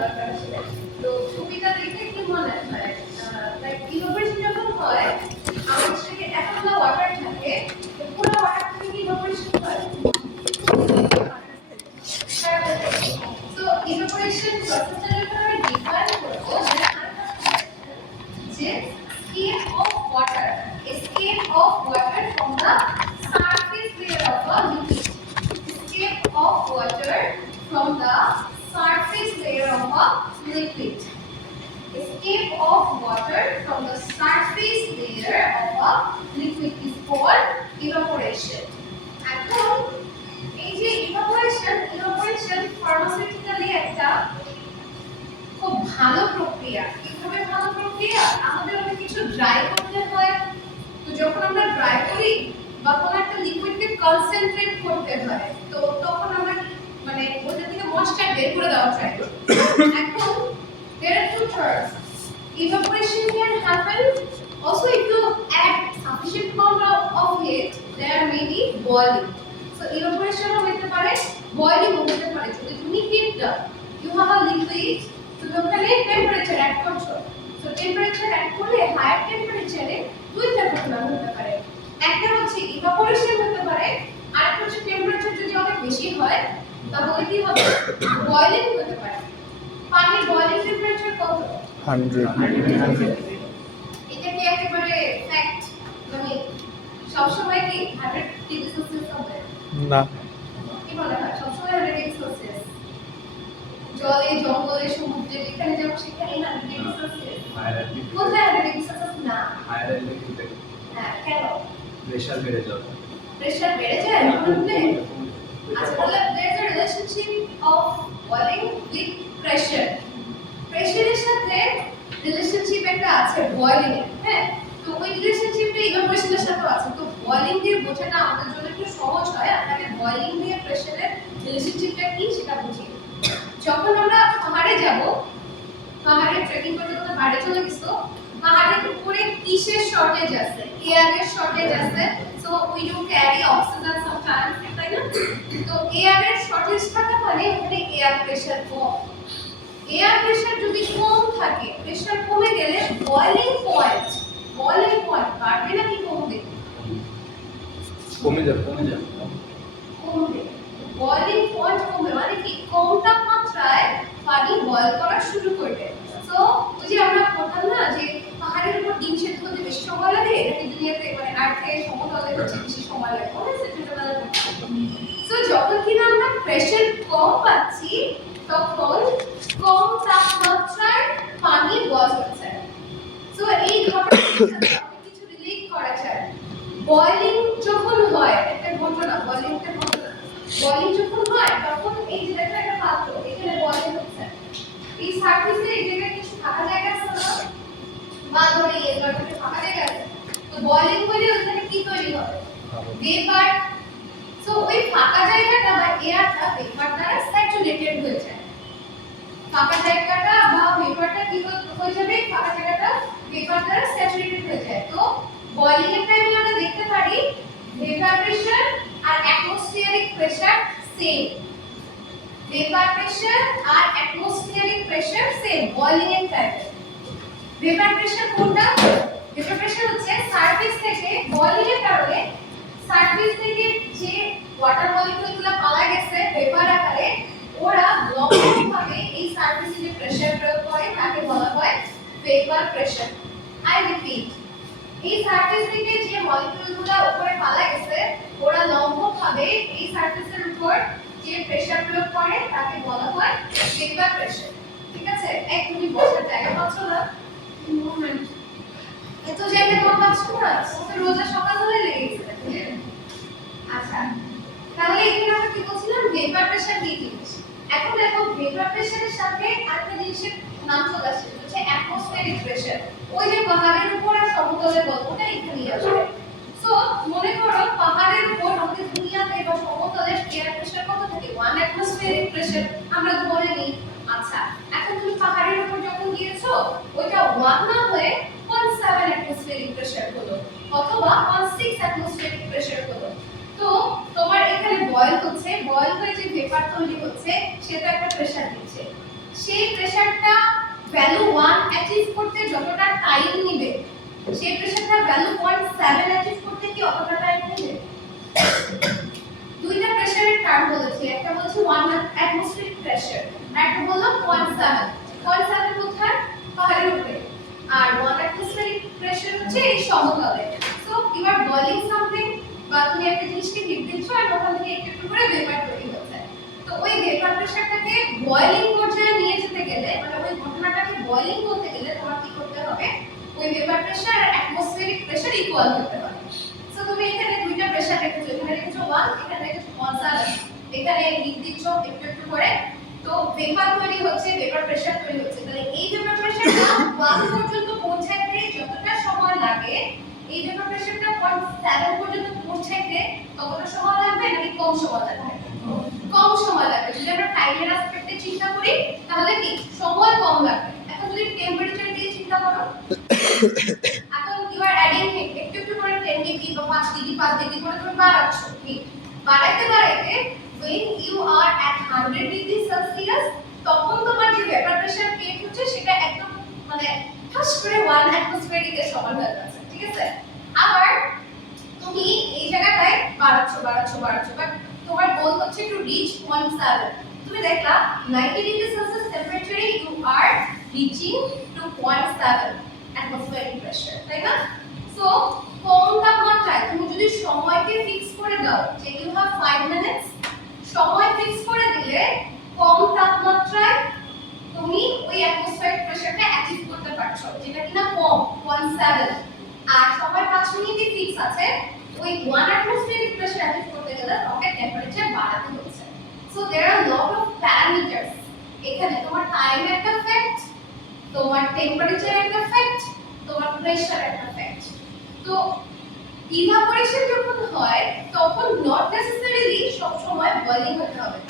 দরকার আসলে। তো ছবিটা দেখে কি মনে হয় লাইক ইভাপোরেশন যখন হয় আমাদের থেকে এতগুলো ওয়াটার থাকে তো পুরো ওয়াটার থেকে কি ইভাপোরেশন হয় সো ইভাপোরেশন প্রসেসটা যখন আমি ডিফাইন করব যে escape of water from the surface layer of a liquid escape of water from the surface layer of a liquid escape of water from the surface layer of a liquid is called evaporation এখন এই যে evaporation ফার্মাসিউটিক্যালি একটা খুব ভালো প্রক্রিয়া কিভাবে ভালো প্রক্রিয়া আমাদের অনেক কিছু ড্রাই করতে হয় তো যখন আমরা ড্রাই করি বা কোনো একটা লিকুইডকে কনসেন্ট্রেট করতে হয় তো তখন আমরা মানে ওটা থেকে ময়েশ্চার বের করে দেওয়া ট্রাই করি এখন there are two terms evaporation can happen also if you add sufficient amount of heat there may be boiling so evaporation হতে পারে boiling হতে পারে যদি তুমি হিট দাও you have a liquid তুমি ওখানে টেম্পারেচার অ্যাড করছো সো টেম্পারেচার অ্যাড করলে হায়ার টেম্পারেচারে দুইটা ঘটনা হতে পারে একটা হচ্ছে ইভাপোরেশন হতে পারে আর একটা হচ্ছে টেম্পারেচার যদি অনেক বেশি হয় তাহলে কি হবে বয়লিং হতে পারে পানির বয়লিং টেম্পারেচার কত 100 এটা কি একেবারে ফ্যাক্ট মানে সব সময় কি 100 ডিগ্রি সেলসিয়াস হবে না কি বলা হয় সব সময় 100 ডিগ্রি সেলসিয়াস জলে জঙ্গলে সমুদ্রে যেখানে যাবো সেখানে না ডিগ্রি সেলসিয়াস কোথায় 100 ডিগ্রি সেলসিয়াস না হায়ার এলিভেটে হ্যাঁ কেন প্রেসার বেড়ে যায় আচ্ছা তাহলে there is a relationship of boiling with pressure প্রেসারের সাথে রিলেশনশিপ একটা আছে বয়লিং এর হ্যাঁ তো ওই রিলেশনশিপটা ইভাপোরেশনের সাথে আছে তো বয়লিং দিয়ে বোঝাটা আমাদের জন্য একটু সহজ হয় আপনাকে বয়লিং দিয়ে প্রেসারের রিলেশনশিপটা কি সেটা বুঝি যখন আমরা পাহাড়ে যাব পাহাড়ে ট্রেকিং করতে করতে পাহাড়ে চলে গেছো পাহাড়ের উপরে কিসের শর্টেজ আছে এয়ারের শর্টেজ আছে so we do carry oxygen sometimes তাই না তো এয়ারের শর্টেজ থাকা মানে ওখানে এয়ার প্রেসার কম এয়ার প্রেসার যদি কম থাকে প্রেসার কমে গেলে বয়লিং পয়েন্ট বাড়বে নাকি কমবে কমে যাবে কমবে বয়লিং পয়েন্ট কমবে মানে কি কম তাপমাত্রায় পানি বয়ল করা শুরু করবে সো ওই যে আমরা বলতাম না যে পাহাড়ের উপর ডিম সেদ্ধ হতে বেশি সময় লাগে নাকি দুনিয়াতে মানে আর্থে সমতলে হচ্ছে বেশি সময় লাগে মনে আছে ছোটবেলায় সো যখন কিনা আমরা প্রেসার কম পাচ্ছি তখন কম তাপমাত্রায় পানি বয়ল হচ্ছে সো এই ঘটনাটা কিছু রিলেট করা যায় বয়লিং যখন হয় একটা ঘটনা বয়লিং যখন হয় তখন এই যে একটা পাত্র এখানে বয়লিং হচ্ছে এই সারফেসে এই জায়গায় কিছু ফাঁকা জায়গা আছে না বা ধরে এই জায়গাতে ফাঁকা জায়গা আছে তো বয়লিং হলে ওখানে কি তৈরি হবে ভেপার সো ওই ফাঁকা জায়গাটা বা এয়ারটা ভেপার দ্বারা স্যাচুরেটেড হয়ে যায় ফাঁকা জায়গাটা বা ভেপারটা কি হয়ে যাবে ফাঁকা জায়গাটা ভেপার দ্বারা স্যাচুরেটেড হয়ে যায় তো বয়লিং এর টাইমে আমরা দেখতে পারি ভেপার প্রেসার আর atmospheric pressure same vapour pressure আর অ্যাটমসফিয়ারিক প্রেসার সেম বয়লিং এর টাইমে ভেপার প্রেসার কোনটা ভেপার প্রেসার হচ্ছে সারফেস থেকে বয়লিং এর কারণে সারফেস থেকে যে ওয়াটার মলিকিউলগুলো পালা গেছে ভেপার আকারে ওরা লম্বভাবে এই সারফেসে যে প্রেসার প্রয়োগ করে তাকে বলা হয় ভেপার প্রেসার আই রিপিট এই সারফেস থেকে যে মলিকিউলগুলো উপরে পালা গেছে ওরা লম্বভাবে এই সারফেসের উপর যে প্রেসার প্রয়োগ করে তাকে বলা হয় ভেপার প্রেসার ঠিক আছে এক মিনিট বসার জায়গা পাচ্ছ না মোমেন্ট এত জায়গা কম পাচ্ছ না তো রোজা সকাল হলে লেগে গেছে আচ্ছা তাহলে এখানে আমরা কি বলছিলাম ভেপার প্রেসার কি জিনিস এখন দেখো ভেপার প্রেসারের সাথে আরেকটা জিনিসের নাম চলে আসছে হচ্ছে অ্যাটমসফিয়ারিক প্রেসার ওই যে পাহাড়ের উপর আর সমতলের গল্পটা এখানেই আসবে সো মনে করো পাহাড়ের উপর আমাদের দুনিয়াতে বা সমতলে এয়ার প্রেসার কত থাকে 1 অ্যাটমসফিয়ারিক প্রেসার আমরা ধরে নিই আচ্ছা এখন তুমি পাহাড়ের উপর যখন গিয়েছো ওইটা 1 না হয়ে 0.7 অ্যাটমসফিয়ারিক প্রেসার হলো অথবা 0.6 অ্যাটমসফিয়ারিক প্রেসার হলো তো তোমার এখানে বয়েল হচ্ছে বয়েল হয়ে যে ভেপার তৈরি হচ্ছে সেটা একটা প্রেসার দিচ্ছে সেই প্রেসারটা ভ্যালু 1 অ্যাচিভ করতে যতটা টাইম নেবে সেই প্রেসারটা ভ্যালু 0.7 অ্যাচিভ করতে কি অতটা টাইম নেবে? দুইটা প্রেসারের টার্ম বলেছি, একটা বলছি 1 অ্যাটমসফিয়ারিক প্রেসার আর একটা বললাম 0.7। 0.7 কোথায়? পাহাড়ের উপরে। আর 1 অ্যাটমসফিয়ারিক প্রেসার হচ্ছে এই সমতলে। So you are boiling something, বা তুমি একটা জিনিসকে হিট দিচ্ছ আর ওখান থেকে একটু একটু করে ভেপার তৈরি হচ্ছে। তো ওই ভেপার প্রেসারটাকে বয়লিং পর্যায়ে নিয়ে যেতে গেলে, মানে ওই ঘটনাটাকে বয়লিং করতে গেলে তোমার কি করতে হবে? ওই ভেপার প্রেসার আর অ্যাটমসফিয়ারিক প্রেসার ইকুয়াল করতে হবে। সো তুমি এখানে দুইটা প্রেসার রেখেছো, এখানে রেখেছো 1, এখানে রেখেছো 0.7। এখানে হিট দিচ্ছ একটু একটু করে, তো ভেপার তৈরি হচ্ছে, ভেপার প্রেসার তৈরি হচ্ছে। তাহলে এই ভেপার প্রেসারটা 1 পর্যন্ত পৌঁছাতে যতটা সময় লাগে, এই ভেপার প্রেসারটা 0.7 পর্যন্ত পৌঁছাতে ততটা সময় লাগবে নাকি কম সময় লাগবে? কম সময় লাগবে। যদি আমরা টাইমের অ্যাসপেক্টে চিন্তা করি তাহলে কি সময় কম লাগবে। এখন যদি টেম্পারেচার দিয়ে চিন্তা করো, এখন ইউ আর অ্যাডিং হিট, একটু একটু করে 10 ডিগ্রি বা 5 ডিগ্রি 5 ডিগ্রি করে তুমি বাড়াচ্ছ হিট। বাড়াইতে বাড়াইতে when you are at 100 degree Celsius তখন তোমার যে ভেপার প্রেসার ক্রিয়েট হচ্ছে সেটা একদম মানে ঠাস করে 1 অ্যাটমসফিয়ারিক এর সমান হয়ে যাচ্ছে, ঠিক আছে? আবার তুমি এই জায়গাটায় বাড়াচ্ছ বাড়াচ্ছ বাড়াচ্ছ, বাট তোমার গোল হচ্ছে টু রিচ 0.7। তুমি দেখলা 90 ডিগ্রি সেলসিয়াস টেম্পারেচারে you are reaching to 0.7 atmospheric pressure, তাই না? সো কম তাপমাত্রায় তুমি যদি সময়কে ফিক্স করে দাও যে ইউ হ্যাভ 5 মিনিটস, সময় ফিক্স করে দিলে কম তাপমাত্রায় তুমি ওই অ্যাটমসফিয়ারিক প্রেসারটা অ্যাচিভ করতে পারছো, যেটা কিনা কম 0.7। আর সময় 5 মিনিটই ফিক্স আছে, ওই 1 অ্যাটমসফিয়ারিক প্রেসার অ্যাচিভ করতে গেলে তোমাকে টেম্পারেচার বাড়াতে হচ্ছে। So there are lot of parameters. এখানে তোমার টাইম একটা ফ্যাক্ট, তোমার টেম্পারেচার একটা ফ্যাক্ট, তোমার প্রেসার একটা ফ্যাক্ট। তো ইভাপোরেশন যখন হয় তখন নট নেসেসারিলি সব সময় বয়লিং হতে হবে।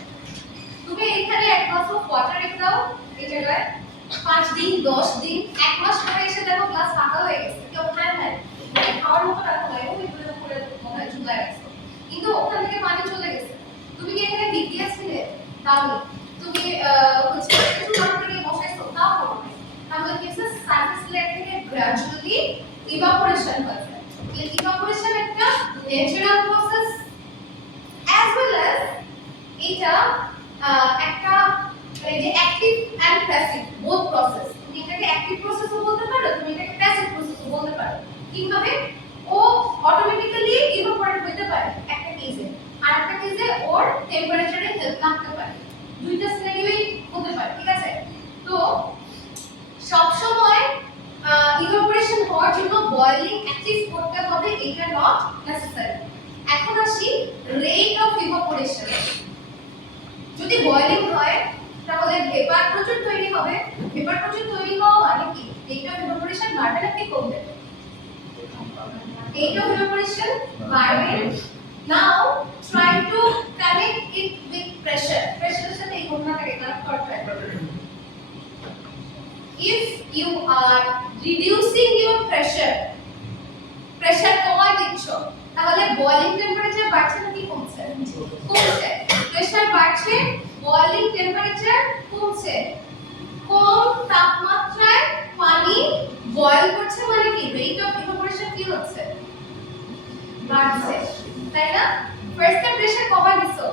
তুমি এখানে এক গ্লাস অফ ওয়াটার রেখে দাও এই জায়গায়, 5 দিন 10 দিন 1 মাস পরে এসে দেখো গ্লাস ফাঁকা হয়ে গেছে, কেউ খায় না, মানে খাওয়ার মতো রাখা হয় ওই উপরে মনে ঝুলায় রাখছো, কিন্তু ওখান থেকে পানি চলে গেছে। তুমি কি এখানে বিক্রিয়া ছিলে? তাও না। তুমি হচ্ছে একটু পানি দিয়ে বসাইছো, তাও করো না। তাহলে কি হচ্ছে? সারফেস লেয়ার থেকে গ্র্যাজুয়ালি ইভাপোরেশন হচ্ছে। এই ইভাপোরেশন একটা natural process as well as এটা একটা এই যে active and passive both process. তুমি এটাকে অ্যাক্টিভ প্রসেসও বলতে পারো, তুমি এটাকে প্যাসিভ প্রসেসও বলতে পারো। কিভাবে? ও অটোমেটিক্যালি ইভাপোরেট হতে পারে একটা কেসে, আর একটা কেসে ওর টেম্পারেচারে হেল্প লাগতে পারে। দুইটা সিনারিওই হতে পারে, ঠিক আছে? তো সব সময় ইভাপোরেশন হওয়ার জন্য বয়লিং অ্যাচিভ করতে হবে, এটা নট নেসেসারি। এখন আসি রেট অফ ইভাপোরেশন। যদি বয়লিং হয় তাহলে ভেপার প্রচুর তৈরি হবে। ভেপার প্রচুর তৈরি হওয়া মানে কি? রেট অফ ইভাপোরেশন বাড়বে নাকি কমবে? রেট অফ ইভাপোরেশন বাড়বে। Now try to connect it with pressure. প্রেসারের সাথে এই ঘটনাটাকে কানেক্ট করা ট্রাই করবে। If you are reducing your pressure কমায় দিচ্ছ, তাহলে বয়লিং টেম্পারেচার বাড়ছে নাকি কমছে? কমছে। প্রেসার বাড়ছে, বয়লিং টেম্পারেচার কমছে। কম তাপমাত্রায় পানি বয়েল করছে মানে কি? রেট অফ ইভাপোরেশন কি হচ্ছে? বাড়ছে, তাই না? ফার্স্টে প্রেসার কমায় দিছো,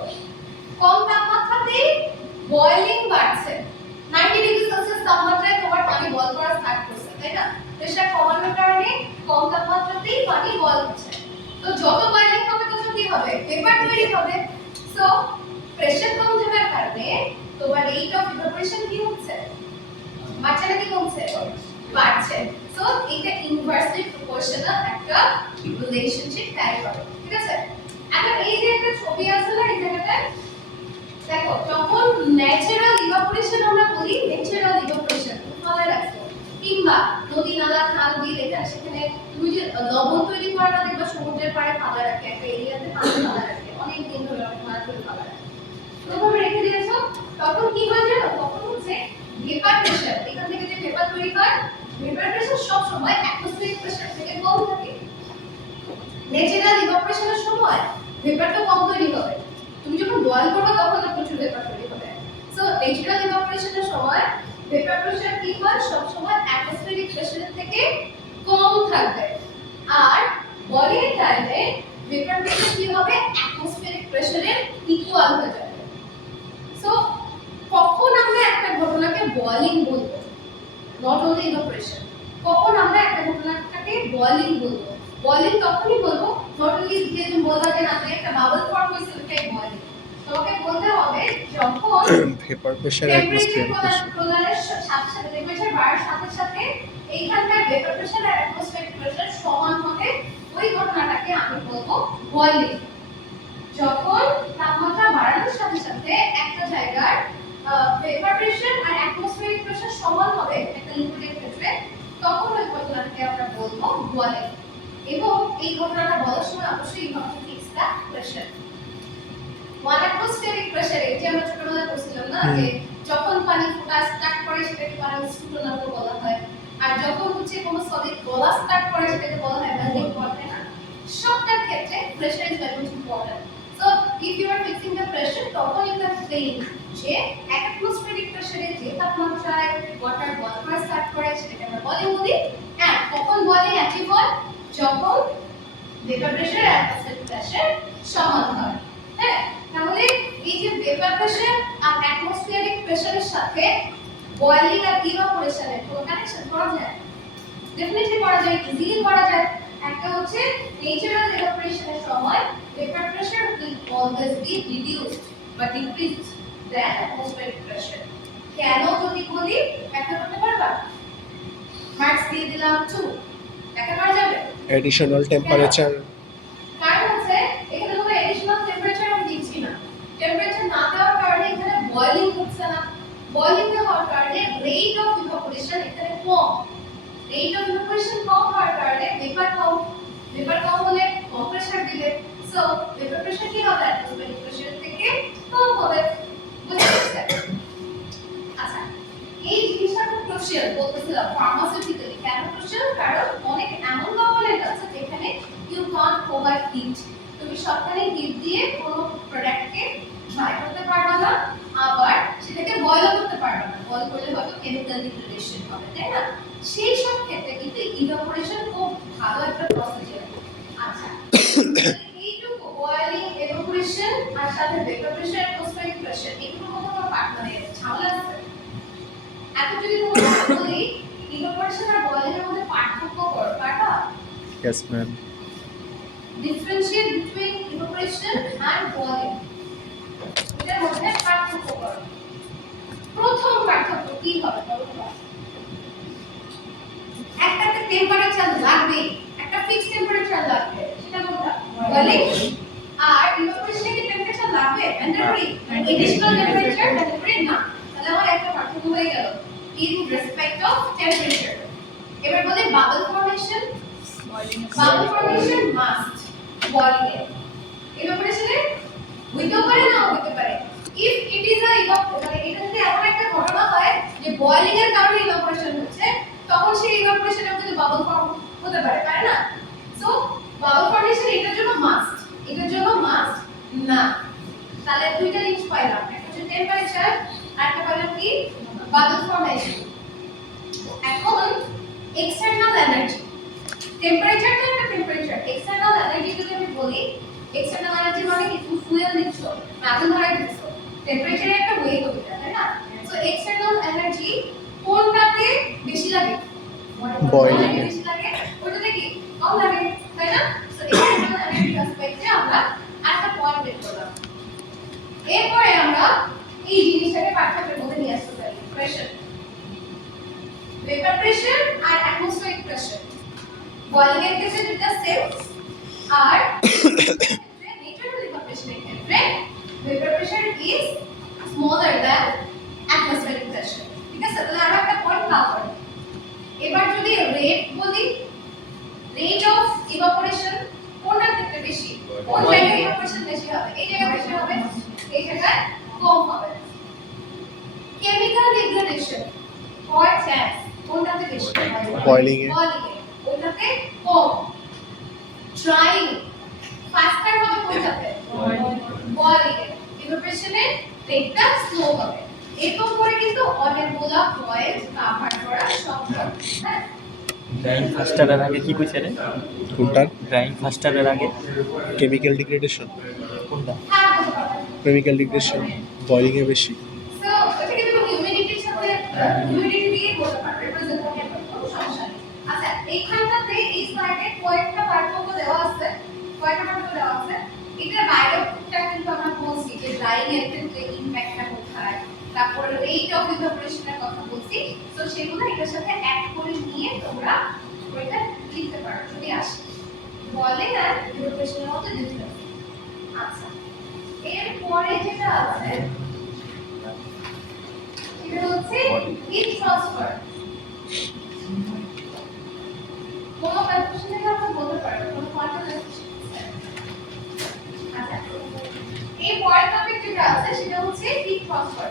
কম তাপমাত্রাতেই বয়লিং বাড়ছে। 90 ডিগ্রি সেলসিয়াস তাপমাত্রায় তোমার পানি বয়েল করা স্টার্ট করছে, তাই না? প্রেসার কমানোর কারণে কম তাপমাত্রাতেই পানি বয়েল হচ্ছে। তো যত বয়েলিং হবে তত কি হবে? ভেপার তৈরি হবে। সো প্রেসার কম থাকার কারণে তোমার রেট অফ ইভাপোরেশন কি হচ্ছে? বাড়ছে নাকি কমছে? বাড়ছে। সো এটা ইনভার্সলি প্রপোর্শনাল একটা রিলেশনশিপ ক্যারি করে, ঠিক আছে? এখন এই যে একটা ছবি আছে না এই জায়গাটায়, দেখো যখন ন্যাচারাল ইভাপোরেশন আমরা বলি, ন্যাচারাল ইভাপোরেশন ফলে রাখছো, কিংবা নদী নালা খাল বিল এখানে সেখানে তুমি যে লবণ তৈরি করা না দেখবা সমুদ্রের পাড়ে ফালা রাখে, একটা এরিয়াতে পানি ফালা রাখে, অনেক দিন ধরে অনেক মাস ধরে ফালা রাখে, ওইভাবে রেখে দিয়েছো, তখন কি হয় জানো? তখন হচ্ছে ভেপার প্রেসার, এখান থেকে যে ভেপার তৈরি হয়, ভেপার প্রেসার সব সময় অ্যাটমসফিয়ারিক প্রেসার থেকে কম থাকে। ন্যাচারাল ইভাপোরেশনের সময় ভেপারটা কম তৈরি হবে, তুমি যখন বয়েল করবে তখন প্রচুর ভেপার তৈরি হবে। সো ন্যাচারাল ইভাপোরেশনের সময় থেকে কম থাকবে। আর বলিং এর টাইমে ভেপার প্রেসার কি হবে, অ্যাটমসফিয়ারিক প্রেসারের ইকুয়াল হয়ে যাবে। সো কখন আমরা একটা ঘটনাকে বলিং বলবো, নট অনলি ইভাপোরেশন, কখন আমরা একটা ঘটনাটাকে বলিং বলবো? বলিং তখনই বলবো নট অনলি যে তুমি বলবা যে না একটা বাবল ফর্ম হইছে ওটাই বলিং। তোমাকে বলতে হবে যখন ভেপার প্রেসার অ্যাটমসফিয়ার প্রেসার প্রদানের সাথে সাথে টেম্পারেচার বাড়ার সাথে সাথে এইখানকার ভেপার প্রেসার আর অ্যাটমসফিয়ারিক প্রেসার সমান হবে, ওই ঘটনাটাকে আমি বলবো বলিং। যখন তাপমাত্রা বাড়ানোর সাথে সাথে একটা জায়গার ভেপার প্রেসার আর অ্যাটমসফিয়ারিক প্রেসার সমান হবে একটা লিকুইডের ক্ষেত্রে, তখন ওই ঘটনাটাকে আমরা বলবো বলিং। এবং এই ঘটনাটা বলার সময় অবশ্যই ভাবতে fix the pressure. One atmospheric প্রেসারে যে আমরা ছোটবেলায় পড়ছিলাম না যে যখন পানি ফোটা স্টার্ট করে সেটাকে পানি স্ফুটনাঙ্ক বলা হয়, আর যখন হচ্ছে কোনো সলিড গলা স্টার্ট করে সেটাকে বলা হয় মেল্টিং পয়েন্ট, তাই না? সবটার ক্ষেত্রে pressure is very important. So if you are fixing the pressure, তখন ইউ ক্যান সেইং যে অ্যাটমসফিয়ারিক প্রেসারে যে তাপমাত্রায় ওয়াটার বয়েল করা স্টার্ট করে সেটাকে আমরা বলিং বলি। হ্যাঁ, কখন বলিং অ্যাচিভ হয়, যখন ভেপার প্রেসার আর অ্যাটমসফিয়ারিক প্রেসার সমান হয়। হ্যাঁ, তাহলে এই যে ভেপার প্রেসার আর অ্যাটমসফিয়ারিক প্রেসারের সাথে বয়েলিং আর ইভাপোরেশনের কোনো কানেকশন করা যায়? ডেফিনেটলি করা যায়, ইজিলি করা যায়। একটা হচ্ছে ন্যাচারাল ইভাপোরেশনের সময় vapour pressure will always be reduced বা decreased than atmospheric pressure। কেন যদি বলি ব্যাখ্যা করতে পারবা? মার্কস দিয়ে দিলাম 2, ব্যাখ্যা করা যাবে? অ্যাডিশনাল টেম্পারেচার কারণ হচ্ছে এখানে কোনো এডিশনাল টেম্পারেচার আমি দিচ্ছি না। টেম্পারেচার না দেওয়ার কারণে এখানে বয়েলিং হচ্ছে না। বয়েলিং হওয়ার কারণে রেট অফ ইভাপোরেশন এখানে কম। রেট অফ ইভাপোরেশন কম হওয়ার কারণে ভেপার কম। ভেপার কম হলে কম প্রেসার দিবে। সো ভেপার প্রেসার কি হবে? অ্যাটমসফিয়ারিক প্রেসার থেকে কম হবে। বুঝতে পারছেন? আচ্ছা, এই জিনিসটা খুব ক্রুশিয়াল বলতেছিলাম ফার্মাসিউটিক্যালি। কেন ক্রুশিয়াল? কারণ অনেক এমন কম্পোনেন্ট আছে যেখানে ইউ কান্ট প্রোভাইড হিট। তুমি সবখানে হিট দিয়ে কোনো প্রোডাক্টকে ড্রাই করতে পারবে না, আবার সেটাকে বয়েল করতে পারবে না। বয়েল করলে হয়তো কেমিক্যাল ডিগ্রেডেশন হবে, তাই না? সেই সব ক্ষেত্রে কিন্তু ইভাপোরেশন খুব ভালো একটা প্রসিজার। আচ্ছা, এইটুকু বয়েলিং, ইভাপোরেশন আর সাথে ভেপার প্রেসার, অ্যাটমসফিয়ারিক প্রেসার, এগুলোর মধ্যে কোনো পার্থক্য ঝামেলা আছে? এখন যদি তোমাকে বলি ইভাপোরেশন আর বয়েলিং এর মধ্যে পার্থক্য করো, পারবা? Yes ma'am differentiate between evaporation আর বয়েলিং, এটার মধ্যে পার্থক্য করো। প্রথম পার্থক্য কি হবে বলো তো? একটাতে টেম্পারেচার লাগবে, একটা ফিক্সড টেম্পারেচার লাগবে, সেটা কোনটা? বয়েলিং। আর ইভাপোরেশনে কি টেম্পারেচার লাগবে? ম্যান্ডেটরি। এডিশনাল টেম্পারেচার ম্যান্ডেটরি না। তাহলে আমার একটা পার্থক্য হয়ে গেল ইন রেসপেক্ট অফ টেম্পারেচার। এবার বলি bubble formation. Bubble formation must boiling এ। ইভাপোরেশনে হইতেও পারে না হইতে পারে। ইফ ইট ইজ আ মানে এটা যদি এমন একটা ঘটনা হয় যে বয়েলিং এর কারণে ইভাপোরেশন হচ্ছে, তখন সেই ইভাপোরেশনের মধ্যে বাবল ফর্ম হতে পারে, পারে না? সো বাবল ফর্মেশন এটার জন্য মাস্ট, এটার জন্য মাস্ট না। তাহলে দুইটা জিনিস পাইলাম, একটা হচ্ছে টেম্পারেচার আর একটা পাইলাম কি বাবল ফর্মেশন। এখন এক্সটার্নাল এনার্জি, টেম্পারেচার তো একটা টেম্পারেচার, এক্সটার্নাল এনার্জি যদি আমি বলি, এক্সটার্নাল এনার্জি মানে কি? তুমি ফুয়েল দিচ্ছ, আগুন ধরাই দিচ্ছ, টেম্পারেচারে একটা ওয়েট হবে, তাই না? সো এক্সটার্নাল এনার্জি কোনটাতে বেশি লাগে? Boiling এ। বেশি লাগে, ওটাতে কি কম লাগে, তাই না? সো এক্সটার্নাল এনার্জি অ্যাসপেক্টে আমরা একটা পয়েন্ট বের করলাম। এরপরে আমরা এই জিনিসটাকে পার্থক্যের মধ্যে নিয়ে আসতে পারি। প্রেসার, ভেপার প্রেসার আর অ্যাটমসফিয়ারিক প্রেসার, বয়েলিং এর ক্ষেত্রে দুটো সেম, আর ন্যাচারাল ইভাপোরেশনের ক্ষেত্রে vapour pressure is smaller than atmospheric pressure. ঠিক আছে, তাহলে আমরা একটা পয়েন্ট কভার। এবার যদি রেট বলি, রেট অফ ইভাপোরেশন কোনটার ক্ষেত্রে বেশি? কোন জায়গায় ইভাপোরেশন বেশি হবে? এই জায়গায় বেশি হবে, এই জায়গায় কম হবে। কেমিক্যাল ডিগ্রেডেশন or chance কোনটাতে বেশি? Boiling এ। বয়েলিং এ, ওটাতে কম। ড্রাইং ফাস্টার হবে কোনটাতে? বয়েলিং এ। ইভাপোরেশনে রেটটা স্লো হবে। এরকম করে কিন্তু অনেকগুলো পয়েন্ট কভার করা সম্ভব। হ্যাঁ, ড্রাইং ফাস্টারের আগে কি কইছে রে? কোনটার? ড্রাইং ফাস্টারের আগে কেমিক্যাল ডিগ্রেডেশন। কোনটা? হ্যাঁ বলতে পারবে। কেমিক্যাল ডিগ্রেডেশন বয়লিং এ বেশি। সো এটা কিন্তু হিউমিডিটির সাথে হিউমিডিটি দিয়ে বলতে পারবে রিপ্রেজেন্ট করতে পারবে কোনো সমস্যা নেই। আচ্ছা এইখানটাতে এই স্লাইডে কয়েকটা পার্থক্য দেওয়া আছে, এটার বাইরেটা কিন্তু আমরা বলছি যে ড্রাইং এর ক্ষেত্রে ইমপ্যাক্টটা কোথায়, তারপরে রেট অফ ইভাপোরেশনের কথা বলছি। সো সেগুলো এটার সাথে অ্যাড করে নিয়ে তোমরা ওইটা লিখতে পারো যদি আসে বলে না ইভাপোরেশনের মধ্যে ডিফারেন্স। আচ্ছা এরপরে যেটা আছে এটা হচ্ছে হিট ট্রান্সফার। কোনো কনফিউশন থাকলে আপনি বলতে পারেন, কোনো কনফিউশন। আচ্ছা এই পরের টপিক যেটা আছে সেটা হচ্ছে হিট ট্রান্সফার।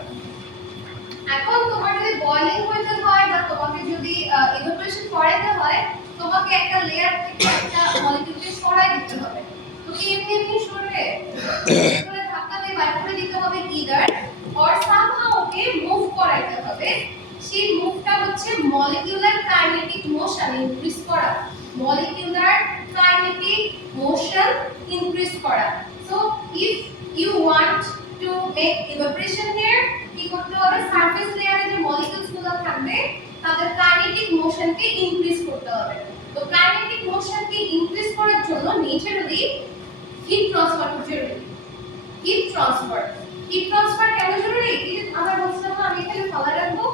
এখন তোমার যদি বয়লিং হইতে হয় বা তোমাকে যদি ইভাপোরেশন করাইতে হয়, তোমাকে একটা লেয়ার থেকে একটা মলিকিউলকে সরাই দিতে হবে। তো কি এমনি সরবে? করে ধাক্কা দিয়ে বাইরে করে দিতে হবে either or somehow okay move করাইতে হবে। সেই মুভটা হচ্ছে মলিকিউলার কাইনেটিক মোশন ইনক্রিজ করা, মলিকিউলার কাইনেটিক মোশন ইনক্রিজ করা। So if you want to make evaporation here, কি করতে হবে? সারফেস লেয়ারে যে মলিকিউলস গুলো থাকবে তাদের কাইনেটিক মোশনকে ইনক্রিজ করতে হবে। তো কাইনেটিক মোশনকে ইনক্রিজ করার জন্য ন্যাচারালি হিট ট্রান্সফার জরুরি। হিট ট্রান্সফার কেন জরুরি? এই যে আমরা বলছিলাম না, আমি এখানে ফলা রাখবো,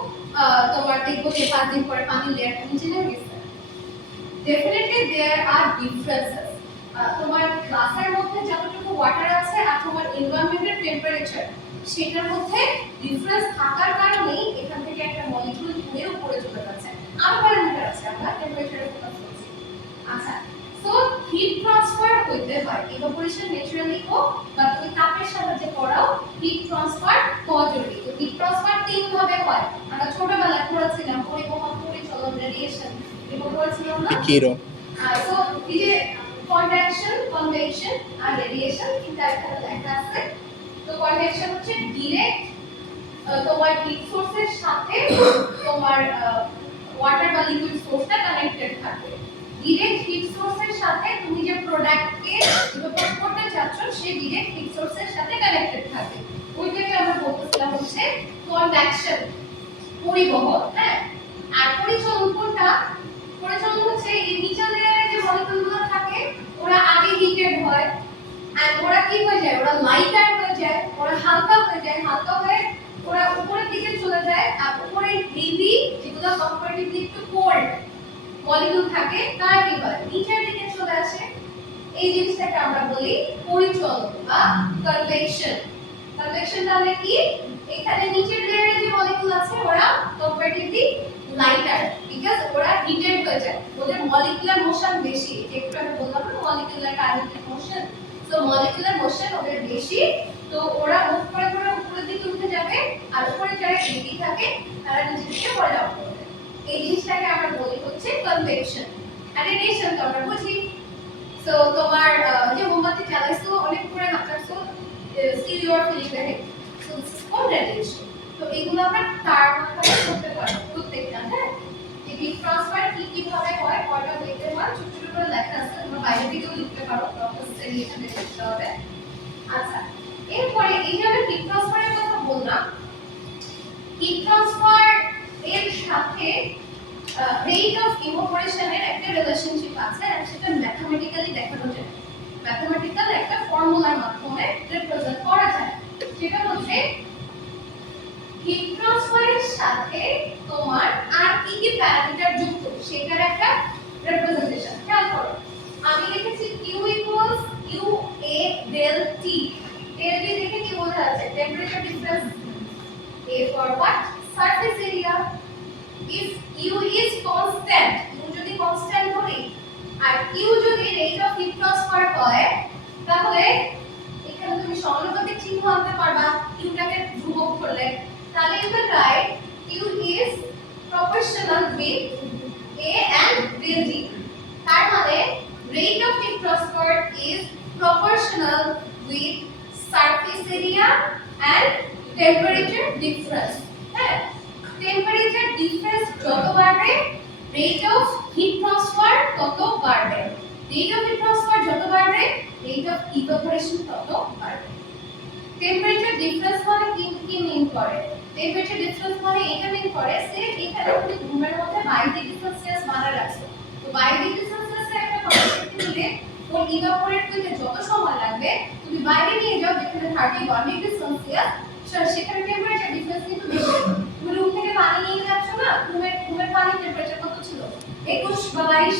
তোমার দেখবো যে 5 দিন পরে পানির লেয়ারটা নিচে নেমে গেছে। Definitely there are differences. তোমার গ্লাসের মধ্যে যতটুকু ওয়াটার আছে আর তোমার এনভায়রনমেন্টের টেম্পারেচার সেটার মধ্যে ডিফারেন্স থাকার কারণেই এখান থেকে একটা মলিকিউল ঘুরে উপরে চলে যাচ্ছে। আরো প্যারামিটার আছে, আমরা টেম্পারেচারে ফোকাস করছি। আচ্ছা সো হিট ট্রান্সফার হইতে হয়, ইভাপোরেশন ন্যাচারালি হোক বা তুমি তাপের সাহায্যে করাও, হিট ট্রান্সফার হওয়া জরুরি। তো হিট ট্রান্সফার তিন ভাবে হয়। আমরা ছোটবেলায় পড়েছিলাম পরিবহন, পরিচলন, রেডিয়েশন, এগুলো পড়েছিলাম না? কিরো সো এই যে কনভেকশন, কনভেকশন আর রেডিয়েশন তিনটা এখানে লেখা আছে। তো কনভেকশন হচ্ছে ডাইরেক্ট তোমার হিট সোর্সের সাথে তোমার ওয়াটার বা লিকুইড সোর্সটা কানেক্টেড থাকবে। ডাইরেক্ট হিট সোর্সের সাথে তুমি যে প্রোডাক্টকে ইভাপোরেট করতে চাচ্ছ সে ডাইরেক্ট হিট সোর্সের সাথে কানেক্টেড থাকবে। ওইটাকে আমরা বলতেছিলাম হচ্ছে কনভেকশন, পরিবহন। হ্যাঁ আর পরিচলন কোনটা? পরিচলন হচ্ছে এই নিচের লেয়ারে যে মলিকিউলগুলো থাকে ওরা আগে হিটেড হয় আর ওরা কি হয়ে যায়? ওরা লাইটার হয়ে যায়, ওরা হালকা হয়ে যায়, হালকা হয়ে ওরা উপরের দিকে চলে যায়। আর উপরে হেভি যেগুলো কম্পারেটিভলি একটু কোল্ড মলিকিউল থাকে তারা কি হয়? নিচের দিকে চলে আসে। এই জিনিসটাকে আমরা বলি পরিচলন বা কনভেকশন। কনভেকশন তাহলে কি? এখানে নিচের লেয়ারে যে মলিকিউল আছে ওরা কম্পারেটিভলি লাইটার বিকজ ওরা হিটেড হয়ে যায়, ওদের মলিকুলার মোশন বেশি। একটু আমি বললাম না molecular kinetic motion, so molecular motion ওদের বেশি। তো ওরা মুভ করে করে উপরের দিকে উঠে যাবে আর উপরে যারা হেভি থাকে তারা নিচের দিকে পড়ে ডাউন করবে। এই জিনিসটাকে আমরা বলি হচ্ছে কনভেকশন। আর রেডিয়েশন তো আমরা বুঝি। সো তোমার যে মোমবাতি জ্বালাইছো অনেক করে হাঁটাচ্ছো, still you are feeling the heat, so this is called radiation. তো এগুলো আমরা টার্ম আকারে করতে পারবো প্রত্যেকটা। হ্যাঁ যে হিট ট্রান্সফার কি কি ভাবে হয়, কয়টা দেখতে হয়, ছোট ছোট করে লেখা আছে, তোমরা বাইরে থেকেও লিখতে পারো, প্রসেসে এখানে লিখতে হবে। আচ্ছা এরপরে এই যে আমরা হিট ট্রান্সফারের কথা বললাম, হিট ট্রান্সফার এর সাথে রেট অফ ইভাপোরেশনের একটা রিলেশনশিপ আছে আর সেটা ম্যাথমেটিক্যালি দেখানো যায়। ম্যাথমেটিক্যাল একটা ফর্মুলার মাধ্যমে রিপ্রেজেন্ট করা যায়। সেটা হচ্ছে হিট ট্রান্সফারের সাথে তোমার আর কি কি প্যারামিটার যুক্ত সেটার একটা রিপ্রেজেন্টেশন। খেয়াল করো আমি লিখেছি Q equals UA del T। del T দেখে কি বোঝা যাচ্ছে? Temperature difference. A for what? Surface area. If U is constant, U যদি কনস্ট্যান্ট ধরি আর Q যদি রেট অফ হিট ট্রান্সফার হয় তাহলে এখানে তুমি সমানুপাতিক চিহ্ন আনতে পারবা Q টাকে ধ্রুবক করলে। তাহলে you can write Q is proportional with A and del T। তার মানে rate of heat transfer is proportional with surface area and temperature difference। হ্যাঁ টেম্পারেচার ডিফারেন্স যত বাড়বে রেট অফ হিট ট্রান্সফার তত বাড়বে। রেট অফ হিট ট্রান্সফার যত বাড়বে rate of evaporation তত বাড়বে। টেম্পারেচার ডিফারেন্স মানে কি মিন করে? টেম্পারেচার ডিফারেন্স মানে এটা মিন করে যে এখানে তুমি রুমের মধ্যে 22 ডিগ্রি সেলসিয়াস বাড়া রাখছো, তো 22 ডিগ্রি সেলসিয়াসে একটা কনসেপ্ট দিলে ওর ইভাপোরেট করতে যত সময় লাগবে তুমি বাইরে নিয়ে যাও যেখানে 31 ডিগ্রি সেলসিয়াস, সেখানে টেম্পারেচার ডিফারেন্স কিন্তু বেশি। তুমি রুম থেকে পানি নিয়ে যাচ্ছ না, রুমের পানির টেম্পারেচার কত ছিল? 21 বা 22,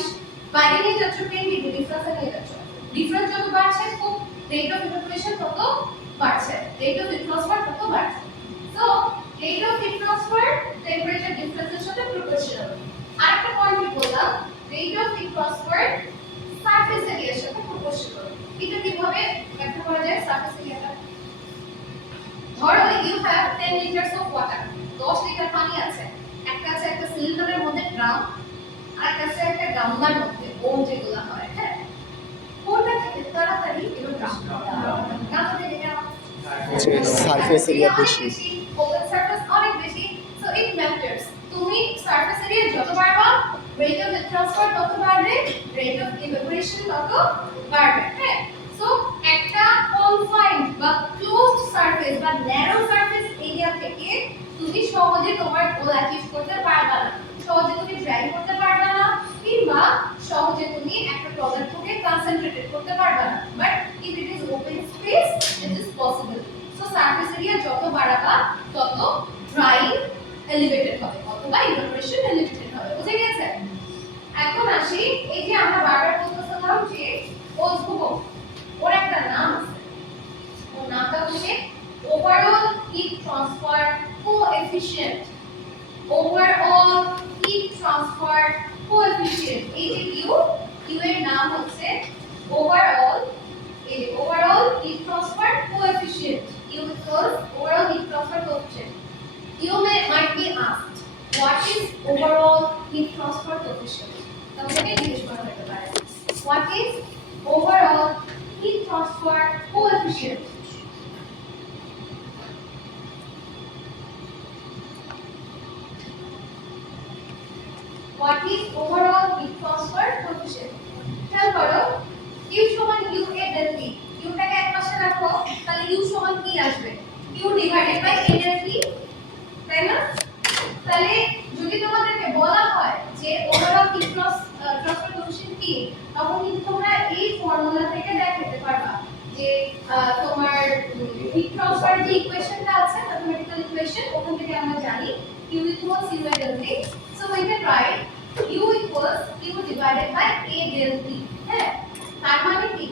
বাইরে নিয়ে যাচ্ছ 10 ডিগ্রি ডিফারেন্স নিয়ে যাচ্ছ। ডিফারেন্স যত বাড়ছে খুব রেট অফ ইভাপোরেশন তত বাড়ছে, রেট অফ হিট ট্রান্সফার তত বাড়ছে। So rate of heat transfer temperature ডিফারেন্সের সাথে প্রপোর্শনাল। আরেকটা পয়েন্ট বললাম, rate of heat transfer surface এরিয়ার সাথে প্রপোর্শনাল। এটা কিভাবে ব্যাখ্যা করা যায়? সারফেস এরিয়াটা ধরো you have 10 litres of water, 10 litre পানি আছে, একটা আছে একটা সিলিন্ডারের মধ্যে ড্রাম, আর একটা আছে একটা গামলার মধ্যে ওম যেগুলো হয়, হ্যাঁ, কোনটা থেকে তাড়াতাড়ি এরকম গামলা থেকে কেন? সারফেস এরিয়া বেশি, ওপেন সারফেস অনেক বেশি, সো ইট ম্যাটার্স। তুমি সারফেস এরিয়া যত বাড়বা রেট অফ হিট ট্রান্সফার তত বাড়বে, রেট অফ ইভাপোরেশন তত বাড়বে, হ্যাঁ। সো একটা কনফাইন্ড বা ক্লোজড সারফেস বা ন্যারো সারফেস এরিয়া থেকে তুমি সহজে তোমার গোল অ্যাচিভ করতে পারবে না, সহজে তুমি ড্রাইভ করতে পারবে না, কিংবা সহজে তুমি একটা পদার্থকে কনসেন্ট্রেটেড করতে পারবে না। But if it is open space it is possible. So surface area যত বাড়াবা তত ড্রাইং এলিভেটেড হবে অথবা ইভাপোরেশন এলিভেটেড হবে। বুঝে গেছে? এখন আসি, এই যে আমরা বারবার বলতেছিলাম যে ও ধ্রুবক, ওর একটা নাম আছে, ওর নামটা হচ্ছে overall heat transfer coefficient. Overall heat transfer coefficient, এই যে ইউ এর নাম হচ্ছে ওভারঅল, এই যে overall heat transfer coefficient, U equals overall heat transfer coefficient. You might be asked, what is overall heat transfer coefficient? তোমাকে জিজ্ঞেস করা হতে পারে, what is overall heat transfer coefficient? What is overall heat transfer coefficient? খেয়াল করো, U সমান UA del T, U টাকে এক পাশে রাখো, তাহলে U সমান কি আসবে? U divided by A del T, তাই না? তাহলে যদি তোমাদেরকে বলা হয় যে ওভারঅল হিট ট্রান্সফার কোএফিশিয়েন্ট কি, তখন কিন্তু তোমরা এই ফর্মুলা থেকে দেখাতে পারবা যে তোমার হিট ট্রান্সফার যে ইকুয়েশনটা আছে, ম্যাথমেটিক্যাল ইকুয়েশন, ওখান থেকে আমরা জানি Q equals U by del T, so we can write U equals Q divided by A del T, হ্যাঁ। তার মানে কি,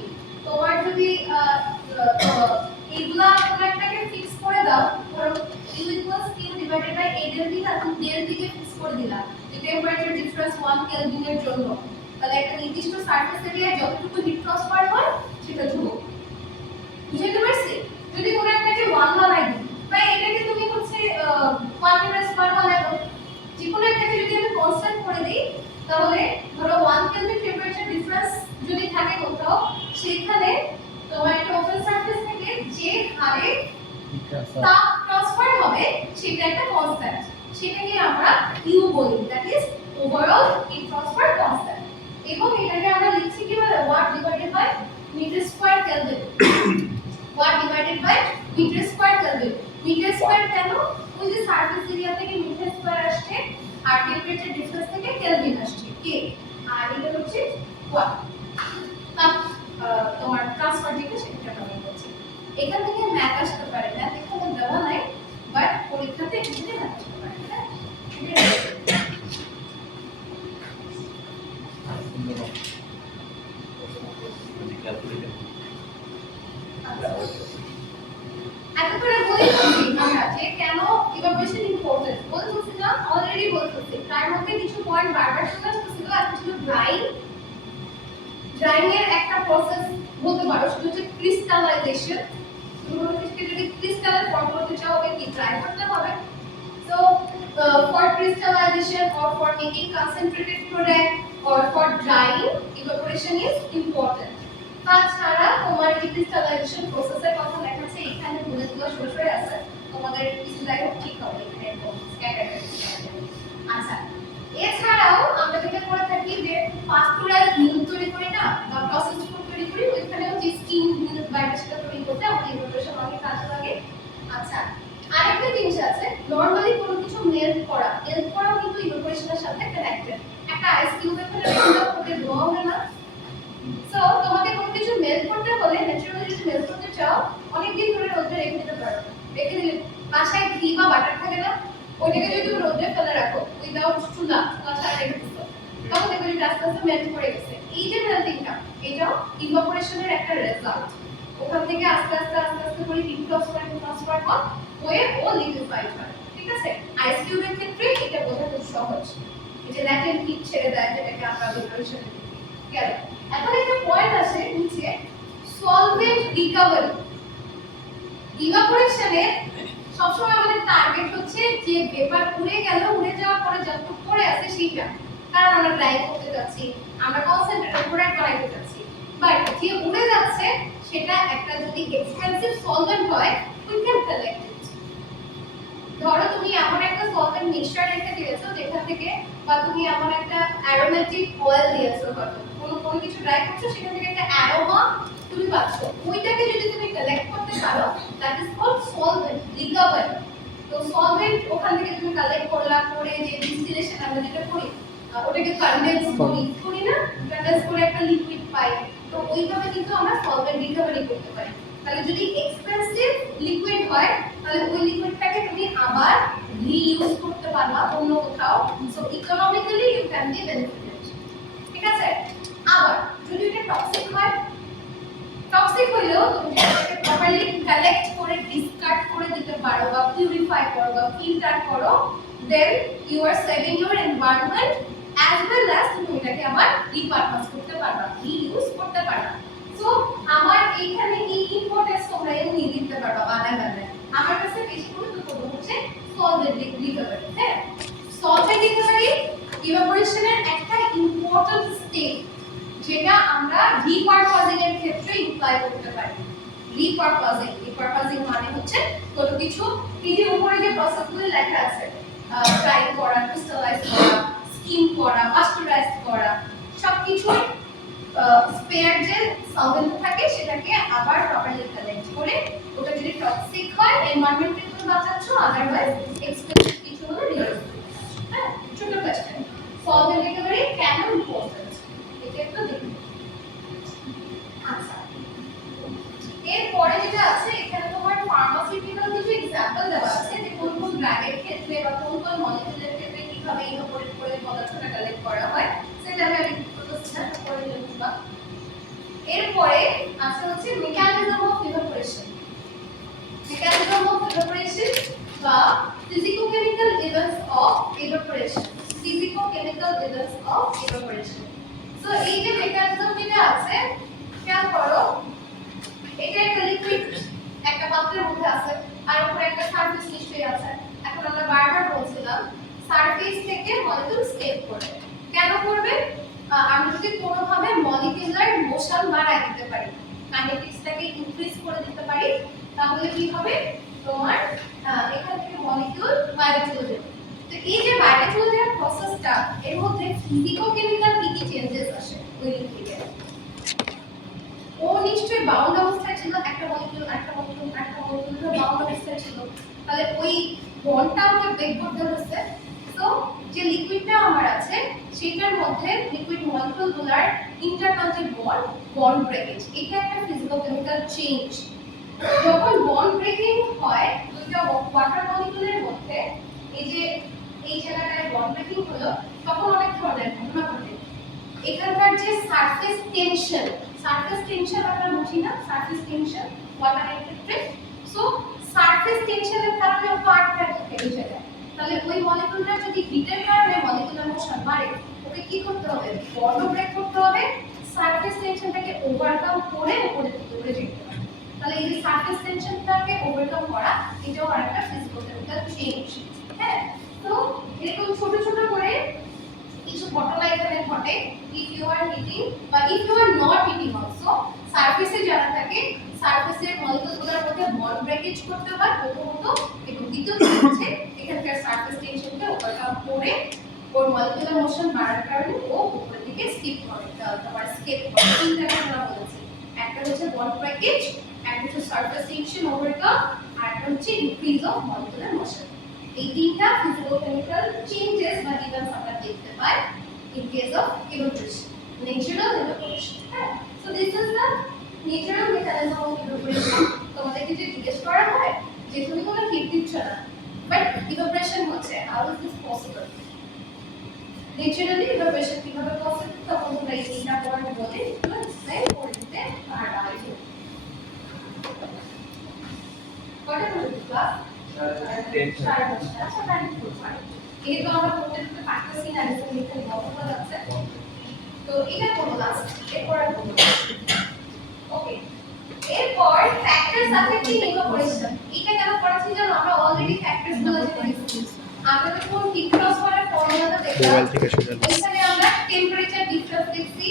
তোমার যদি এগুলা কোনো একটাকে ফিক্স করে দাও, ধরো U equals Q divided by A del T, তাহলে del T কে ফিক্স করে দিলাম যে টেম্পারেচার ডিফারেন্স 1 কেলভিন এর জন্য, তাহলে একটা নির্দিষ্ট সারফেস এরিয়ায় যতটুকু হিট ট্রান্সফার হয় সেটা ধ্রুবক। বুঝতে পারছি? যদি কোনো একটাকে 1 বানাই দিই বা এটাকে তুমি হচ্ছে 1 এর স্কয়ার বানাই দাও, যে কোনো একটাকে যদি আমি কনস্ট্যান্ট করে দিই, তাহলে ধরো 1 কেলভিন টেম্পারেচার ডিফারেন্স যদি থাকে কোথাও, সেখানে তোমার একটা ওপেন সারফেস থেকে যে হারে তাপ ট্রান্সফার হবে সেটা একটা কনস্ট্যান্ট, সেটাকে আমরা ইউ বলি, that is overall heat transfer constant. এবং এটাকে আমরা লিখছি কিভাবে? Watt divided by metre square kelvin, watt divided by metre square kelvin. Metre square কেন? ওই যে সারফেস এরিয়া থেকে মিটার স্কয়ার আসছে আর টেম্পারেচার ডিফারেন্স থেকে কেলভিন আসছে কে, আর এটা হচ্ছে ওয়াট, তাপ তোমার ট্রান্সফার যেটা সেটা আমরা বলছি। এখান থেকে ম্যাথ আসতে পারে, ম্যাথ এখানে দেওয়া নাই, বাট পরীক্ষাতে এখান থেকে ম্যাথ আসতে পারে, হ্যাঁ। এতক্ষণে বলেছি আমরা যে কেন ইভাপোরেশন ইম্পর্টেন্ট, বলতেছি না, অলরেডি বলতেছি। তার মধ্যে কিছু পয়েন্ট বারবার শোনা যাচ্ছিল, আর কিছু ড্রাইং এর একটা প্রসেস বলতে পারো, সেটা হচ্ছে ক্রিস্টালাইজেশন। তুমি যদি ক্রিস্টালের ফর্ম করতে চাও ওকে কি ড্রাই করতে হবে। So for crystallisation or for making concentrated product or for drying, evaporation is important. তাছাড়া তোমার এই ক্রিস্টালাইজেশন প্রসেসের কথা লেখা আছে এখানে, বুলেটগুলো সরে আছে, তোমাদের কিছু যাই হোক ঠিক হবে এখানে স্ক্যাটার। আচ্ছা, এছাড়াও আমরা চাও অনেকদিন ধরে রোদে রেখে দিতে পারো। রেখে দিলে বাসায় ঘি বা বাটার থাকে না, ওইটাকে যদি তুমি রোদে ফেলে রাখো উইদাউট চুলা ছাড়া রেখে দিচ্ছো, তখন দেখবে যে আস্তে আস্তে মেল্ট করে গেছে। এই যে মেল্টিংটা, এটাও ইভাপোরেশনের একটা রেজাল্ট। ওখান থেকে আস্তে আস্তে আস্তে আস্তে করে হিট ট্রান্সফার হয়ে ও লিকুইফাইড হয়। ঠিক আছে, আইস কিউবের ক্ষেত্রে এটা বোঝা খুব সহজ। এই যে ল্যাটেন্ট হিট ছেড়ে দেয়, যেটাকে আমরা ইভাপোরেশন বলি। গেল। এখন একটা পয়েন্ট আছে নিচে, সলভেন্ট রিকভারি। ইভাপোরেশনে সবসময় আমাদের টার্গেট হচ্ছে যে পেপার উড়ে গেল, উড়ে যাওয়ার পরে যতটুকু পড়ে আছে সেটা, কারণ আমরা ড্রাই করতে যাচ্ছি, আমরা কনসেন্ট্রেটেড প্রোডাক্ট বানাইতে যাচ্ছি। বাট যে উড়ে যাচ্ছে সেটা একটা যদি এক্সপেন্সিভ সলভেন্ট হয়, উই ক্যান কালেক্ট ইট। ধরো তুমি এমন একটা সলভেন্ট মিক্সচার রেখে দিয়েছো যেখান থেকে, বা তুমি এমন একটা অ্যারোমেটিক অয়েল দিয়েছো, হয়তো কোনো কিছু ড্রাই করছো, সেখান থেকে একটা অ্যারোমা তুমি পাচ্ছ, ওইটাকে যদি তুমি কালেক্ট করতে পারো, that is called solvent recovery. তো সলভেন্ট ওখান থেকে তুমি কালেক্ট করলা, করে যে ডিস্টিলেশন আমরা যেটা করি, ওটাকে কনডেন্স করি না, কনডেন্স করে একটা লিকুইড পাই। তো ওইভাবে কিন্তু আমরা সলভেন্ট রিকভারি করতে পারি। তাহলে যদি এক্সপেন্সিভ লিকুইড হয়, তাহলে ওই লিকুইডটাকে তুমি আবার রিইউজ করতে পারবা অন্য কোথাও। So economically you can be benefited. ঠিক আছে, আবার যদি এটা টক্সিক হয়, টক্সিক হলেও তুমি এটাকে প্রপারলি কালেক্ট করে ডিসকার্ড করে দিতে পারো, বা পিউরিফাই করো, বা ফিল্টার করো, then you are saving your environment as well as তুমি এটাকে আবার রিপারপাস করতে পারবা, রিইউজ করতে পারবা। সো আমার এইখানে এই ইম্পর্টেন্স তোমরা এমনি দিতে পারবা বানায় বানায়। আমার কাছে বেশি গুরুত্বপূর্ণ হচ্ছে সলভেন্ট রিকভারি। হ্যাঁ, সলভেন্ট রিকভারি ইভাপোরেশনের একটা ইম্পর্টেন্ট স্টেপ, যেটা আমরা রিপারপাসিং এর ক্ষেত্রে ইমপ্লাই করতে পারি। রিপারপাসিং মানে হচ্ছে কোনো কিছু, এই যে উপরে যে প্রসেসগুলো লেখা আছে, ড্রাই করা, ক্রিস্টালাইজ করা, স্কিম করা, পাস্টুরাইজ করা, সবকিছু স্পেয়ার যে সলভেন্ট থাকে সেটাকে আবার প্রপারলি কালেক্ট করে, ওটা যদি টক্সিক হয় এনভায়রনমেন্টকে তুমি বাঁচাচ্ছ, আদারওয়াইজ এক্সপেন্সিভ কিছু হলে রিলিজ করতে। হ্যাঁ, ছোট কোশ্চেন, সলভেন্ট রিকভারি কেন ইম্পর্টেন্ট এটা একটু দেখুন। আচ্ছা, এরপরে যেটা আছে, এখানে তোমার ফার্মাসিউটিক্যাল কিছু এক্সাম্পল দেওয়া আছে যে কোন কোন ড্রাগের ক্ষেত্রে বা কোন কোন মলিকিউলের ক্ষেত্রে কিভাবে ইনকর্পোরেট করে পদার্থটা কালেক্ট করা হয়, সেটা আমি আগে বলছি না, পরে লিখবা। এরপরে আছে হচ্ছে mechanism of evaporation. Mechanism of evaporation বা physicochemical events of evaporation. Physicochemical events of evaporation. So এই যে মেকানিজম যেটা আছে, খেয়াল করো, এটা একটা লিকুইড একটা পাত্রের মধ্যে আছে, আর উপরে একটা সারফেস নিশ্চয়ই আছে। এখন আমরা বারবার বলছিলাম সারফেস থেকে মলিকিউল স্টেপ করবে। কেন করবে? আমরা যদি কোনোভাবে মলিকিউলার মোশন বাড়ায় দিতে পারি, কাইনেটিক্সটাকে ইনক্রিজ করে দিতে পারি, তাহলে কি হবে, তোমার এখান থেকে মলিকিউল বাইরে চলে যাবে। তো এই যে বাইরে চলে যাওয়ার প্রসেসটা, এর মধ্যে ফিজিকো-কেমিক্যাল কি কি চেঞ্জেস আসে ওই লিকুইডে। ও নিশ্চয়ই বাউন্ড অবস্থায় ছিল, একটা মলিকিউল বাউন্ড অবস্থায় ছিল, তাহলে ওই বন্ডটা আমাকে ব্রেক করতে হচ্ছে। তো যে লিকুইডটা আমার আছে সেটার মধ্যে লিকুইড মলিকিউলগুলোর ইন্টারনাল যে বন্ড ব্রেকেজ, এটা একটা ফিজিকো-কেমিক্যাল চেঞ্জ। যখন বন্ড ব্রেকিং হয় দুইটা ওয়াটার মলিকিউলের মধ্যে, এই যে এই জায়গাটায় বন্ড ব্রেকিং হলো, তখন অনেক ধরনের ঘটনা ঘটে। এখানকার যে সারফেস টেনশন আমরা বুঝি না, সারফেস টেনশন ওয়াটারের ক্ষেত্রে। সো সারফেস টেনশনের কারণে ও আটকে থাকে এই জায়গায়। তাহলে ওই মলিকিউলটা যদি হিটের কারণে মলিকিউলার মোশন বাড়ে, ওকে কি করতে হবে, বন্ড ব্রেক করতে হবে, সারফেস টেনশনটাকে ওভারকাম করে উপরে যেতে হবে। তাহলে এই যে সারফেস টেনশনটাকে ওভারকাম করা, এটাও আরেকটা ফিজিকো-কেমিক্যাল চেঞ্জ। হ্যাঁ, তো এরকম ছোট ছোট করে কিছু ঘটনা এখানে ঘটে। ইফ ইউ আর হিটিং বা if you are not heating also, সারফেসে যারা থাকে সারফেসের মলিকিউলগুলোর মধ্যে বন্ড ব্রেকেজ করতে হয় প্রথমত, এবং দ্বিতীয়ত হচ্ছে এখানকার সারফেস টেনশনকে ওভারকাম করে ওর মলিকিউলার মোশন বাড়ার কারণে ও উপরের দিকে স্কিপ করে, তোমার স্কেপ করে। তিনটা আমরা বলেছি, একটা হচ্ছে বন্ড ব্রেকেজ, একটা হচ্ছে সারফেস টেনশন ওভারকাম, আর একটা হচ্ছে ইনক্রিজ অফ মলিকিউলার মোশন। এই তিনটা ফিজিকো-কেমিক্যাল চেঞ্জেস বা ইভেন্টস আমরা দেখতে পাই in case of evaporation, natural evaporation. So this is the natural mechanism of evaporation তোমাদেরকে যে জিজ্ঞেস করা হয় যে তুমি কোনো হিট দিচ্ছ না বাট ইভাপোরেশন হচ্ছে, how is this possible? Naturally evaporation কিভাবে পসিবল তখন তোমরা এই তিনটা পয়েন্ট বলে একটু এক্সপ্লেইন করে দিতে পারবা। কটা হলো ক্লাস? যেহেতু আমরা পড়তে পড়তে পারতেছি না, লিখতে বলা যাচ্ছে, তো এটা কোনো লাস্ট, এরপর আর কোনো ওকে। এরপর ফ্যাক্টরস অ্যাফেক্টিং ইভাপোরেশন, এটা কেন পড়াচ্ছি জানো? আমরা অলরেডি ফ্যাক্টরস গুলো জেনে গেছি। আমরা যখন হিট ট্রান্সফারের ফর্মুলাটা দেখলাম, মোবাইল থেকে শুনে নাও। ওইখানে আমরা টেম্পারেচার ডিফারেন্স দেখছি,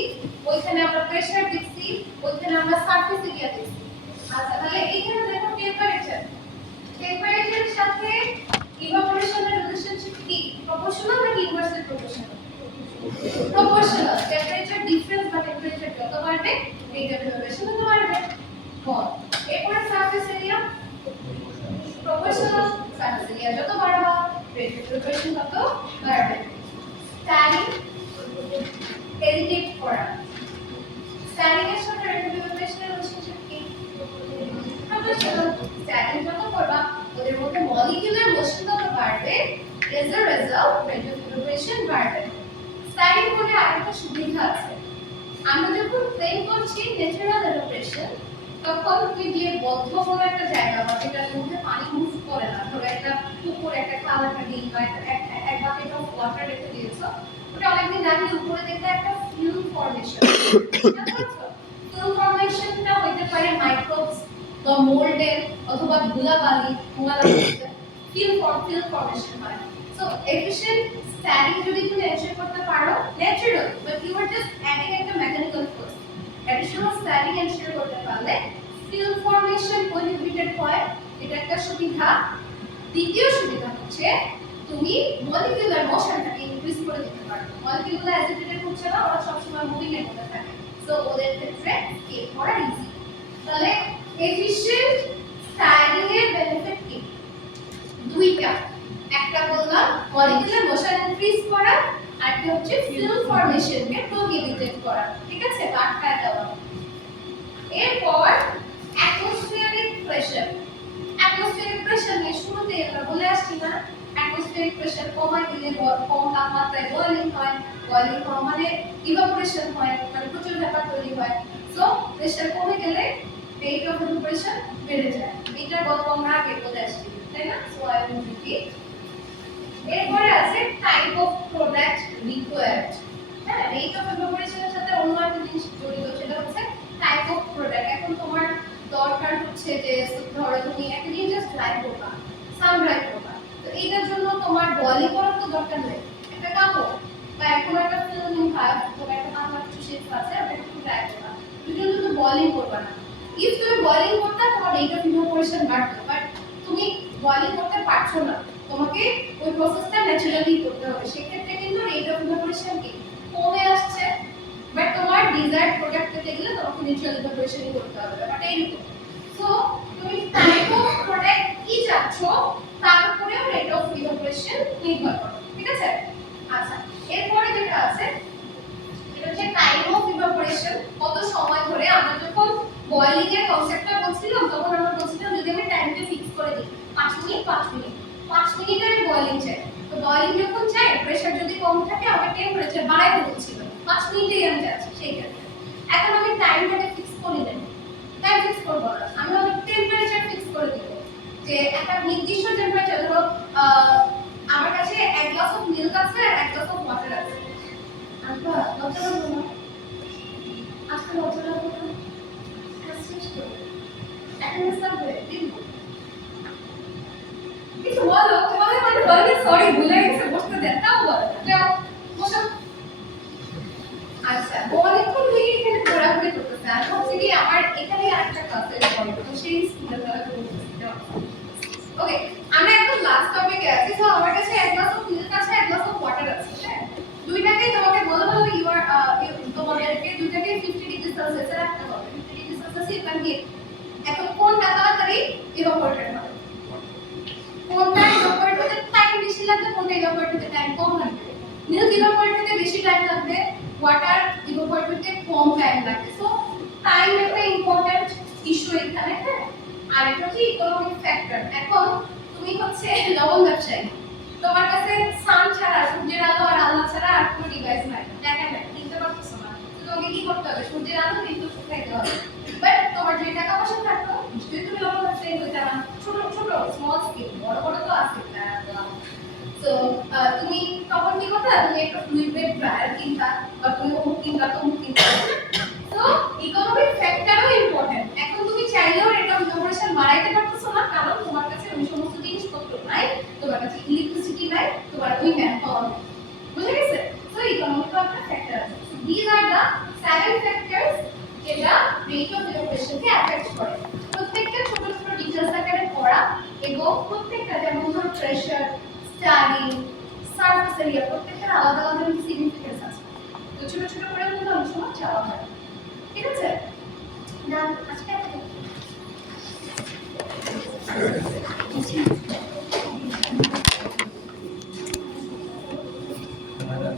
ওইখানে আমরা প্রেসার দেখছি, ওইখানে আমরা সারফেস এরিয়া দেখছি। আচ্ছা, তাহলে এইখানে দেখো টেম্পারেচারের সাথে ইভাপোরেশনের রিলেশনশিপ কি? প্রপোর্শনাল নাকি inversely proportional? Proportional. Temperature difference বা টেম্পারেচার যত বাড়বে রেট অফ ইভাপোরেশন তত বাড়বে। কম। এরপরে surface area proportional, surface area যত বাড়বে রেট অফ ইভাপোরেশন তত বাড়বে। স্ট্যান্ডিং হেজিটেট করা, স্ট্যান্ডিং এর সাথে রেট অফ ইভাপোরেশনের রিলেশনশিপ কি? প্রপোর্শনাল। স্ট্যান্ডিং যত করবা ওদের মধ্যে মলিকিউলার মোশন তত বাড়বে, as a result rate of evaporation বাড়বে। স্ট্যান্ডিং করলে আরেকটা সুবিধা আছে, আমরা যখন প্লেন করছি ন্যাচারাল ইভাপোরেশন তখন তুমি গিয়ে বদ্ধ কোনো একটা জায়গা বা যেটার মধ্যে পানি মুভ করে না, ধরো একটা পুকুর, একটা খাল, একটা ডিপ বা এক বাকেট অফ ওয়াটার রেখে দিয়েছো, ওটা অনেকদিন রাখলে উপরে দেখতে একটা ফিল্ম ফর্মেশন। ফিল্ম ফর্মেশনটা হইতে পারে মাইক্রোবস বা মোল্ডের অথবা ধুলাবালি, ফিল্ম ফর্মেশন হয়। সো এফিশিয়েন্ট স্ট্যান্ডিং যদি তুমি এনশিওর করতে পারো natural, but you are just adding একটা mechanical force, additional standing ensure করতে পারলে ফিল্ম ফর্মেশন প্রহিবিটেড হয়, এটা একটা সুবিধা। দ্বিতীয় সুবিধা হচ্ছে তুমি মলিকিউলার মোশনটাকে ইনক্রিজ করে দিতে পারো। মলিকিউলগুলো অ্যাজিটেটেড হচ্ছে না, ওরা সবসময় মুভিং এর মধ্যে থাকে, সো ওদের ক্ষেত্রে স্কেপ করা ইজি। তাহলে এফিশিয়েন্ট স্ট্যান্ডিং এর বেনিফিট কি? দুইটা, একটা বললাম মলিকিউলার মোশন ইনক্রিজ করা, আর একটা হচ্ছে ফিল্ম ফর্মেশনকে প্রহিবিটেড করা। ঠিক আছে, বারটা দেওয়া। এরপর অ্যাটমসফিয়ারিক প্রেসার, অ্যাটমসফিয়ারিক প্রেসার নিয়ে শুরুতে আমরা বলে আসছি না, অ্যাটমসফিয়ারিক প্রেসার কমায় দিলে কম তাপমাত্রায় বয়েলিং হয়, বয়েলিং হওয়া মানে ইভাপোরেশন হয়, মানে প্রচুর ভ্যাপার তৈরি হয়। সো প্রেসার কমে গেলে রেট অফ ইভাপোরেশন বেড়ে যায়, এটার গল্প আমরা আগে বলে আসছি, তাই না? So I will repeat. এরপরে আছে টাইপ অফ প্রোডাক্ট রিকোয়ার্ড। হ্যাঁ, রেট অফ ইভাপোরেশনের সাথে অন্য একটা জিনিস জড়িত, সেটা হচ্ছে টাইপ অফ প্রোডাক্ট। এখন তোমার দরকার হচ্ছে যে ধরো তুমি একটা জিনিস জাস্ট ড্রাই করবা, সান ড্রাই করবা, তো এইটার জন্য তোমার বয়েলিং করার তো দরকার নেই, একটা কাপড় বা এখন একটা ফিল্মিং ভাব, তোমার একটা পাতলা কিছু শেপ আছে, ওটা একটু ড্রাই করবা, দুটোর জন্য বয়েলিং করবা না। ইফ তুমি বয়েলিং করতে তোমার রেট অফ ইভাপোরেশন বাড়বে, বাট তুমি বয়েলিং করতে পারছো না, তোমাকে ওই প্রসেসটা ন্যাচারালি করতে হবে, সেক্ষেত্রে কিন্তু রেট অফ ইভাপোরেশন কি কমে আসছে, বাট তোমার ডিজায়ার্ড প্রোডাক্ট পেতে গেলে তোমাকে ন্যাচারাল ইভাপোরেশনই করতে হবে, ব্যাপারটা এইরকম। সো তুমি টাইপ অফ প্রোডাক্ট কি চাচ্ছ তার উপরেও রেট অফ ইভাপোরেশন নির্ভর করে। ঠিক আছে, আচ্ছা এরপরে যেটা আছে এটা হচ্ছে টাইম অফ ইভাপোরেশন, কত সময় ধরে। আমরা যখন বয়েলিং এর কনসেপ্টটা বলছিলাম তখন আমরা বলছিলাম যদি আমি টাইমটা ফিক্স করে দিই 5 মিনিট 5 মিনিট 5 মিনিটে আমি বয়েলিং চাই, তো বয়েলিং যখন চাই প্রেসার যদি কম থাকে আমাকে টেম্পারেচার বাড়াইতে হচ্ছিল, 5 মিনিটেই আমি যাচ্ছি সেই ক্ষেত্রে। এখন আমি টাইমটাকে ফিক্স করি না, টাইম ফিক্স করব না, আমি হয়তো টেম্পারেচার ফিক্স করে দেব যে একটা নির্দিষ্ট টেম্পারেচার, ধরো আমার কাছে এক গ্লাস অফ মিল্ক আছে আর এক গ্লাস অফ ওয়াটার আছে, আচ্ছা লজ্জা করবো না, আজকে লজ্জা করবো না, এখন সাববে দিব কিছু বলো, তোমাদের মানে বলবে সরি ভুলে গেছে, বসতে দেন, তাও বলো, যাও বসো। আচ্ছা অনেকক্ষণ থেকে এখানে ঘোরাঘুরি করতেছে, আর হচ্ছে কি আমার এখানে আরেকটা ক্লাসে পড়ে, তো সেই স্টুডেন্ট দ্বারা ওকে। আমরা একদম লাস্ট টপিকে আছি, তো আমার কাছে এক গ্লাস অফ মিল্ক আছে, এক গ্লাস অফ ওয়াটার আছে, হ্যাঁ দুইটাকেই তোমাকে বলা হলো ইউ আর তোমাদেরকে দুইটাকে 50 ডিগ্রি সেলসিয়াসে রাখতে হবে, 50 ডিগ্রি সেলসিয়াসে ইউ ক্যান গিভ। এখন কোনটা তাড়াতাড়ি ইভাপোরেট হবে, কোনটা ইভাপোরেট হতে টাইম বেশি লাগবে, কোনটা ইভাপোরেট হতে টাইম কম লাগবে। মিল্ক ইভাপোরেট হতে বেশি টাইম লাগবে, ওয়াটার ইভাপোরেট হতে কম টাইম লাগবে। সো টাইম একটা ইম্পর্টেন্ট ইস্যু এখানে, হ্যাঁ। আর এটা হচ্ছে ইকোনমিক ফ্যাক্টর। এখন তুমি হচ্ছে লবণ ব্যবসায়ী, তোমার কাছে সান ছাড়া, সূর্যের আলো আর আল্লাহ ছাড়া আর কোনো ডিভাইস নাই, দেখেন না, কিনতে পারতেছো না, তো তোমাকে কি করতে হবে? সূর্যের আলো কিন্তু শুকাইতে হবে। বাট তোমার যে টাকা পয়সা থাকতো, নিশ্চয়ই তুমি লবণ ব্যবসায়ী হইতে না, ছোট ছোট স্মল স্কেল, বড় বড় তো আছে। তো তুমি তখন কি করতে? তুমি একটা ফ্লুইড বেড ড্রায়ার কিনতা, বা তুমি অমুক কিনতা, তমুক কিনতা। তো ইকোনমিক ফ্যাক্টরও ইম্পর্টেন্ট। এখন তুমি চাইলেও এটা ইনোভেশন বাড়াইতে পারতেছো না, কারণ তোমার কাছে ওই সমস্ত জিনিসপত্র নাই, তোমার কাছে ইলেকট্রিসিটি নাই, তোমার ওই ম্যান পাওয়ার নেই। বুঝে গেছে? তো ইকোনমিক একটা ফ্যাক্টর আছে। দিস আর দ্য 7 ফ্যাক্টরস যেটা রেট অফ ইনোভেশনকে অ্যাফেক্ট করে। প্রত্যেকটা ছোট ছোট ডিটেইলস আকারে পড়া, এবং প্রত্যেকটা যেমন ধরো প্রেসার, স্টাডি, সারফেস এরিয়া, প্রত্যেকটার আলাদা আলাদা সিগনিফিকেন্স আছে। তো ছোট ছোট করে কিন্তু অনেক সময় চাওয়া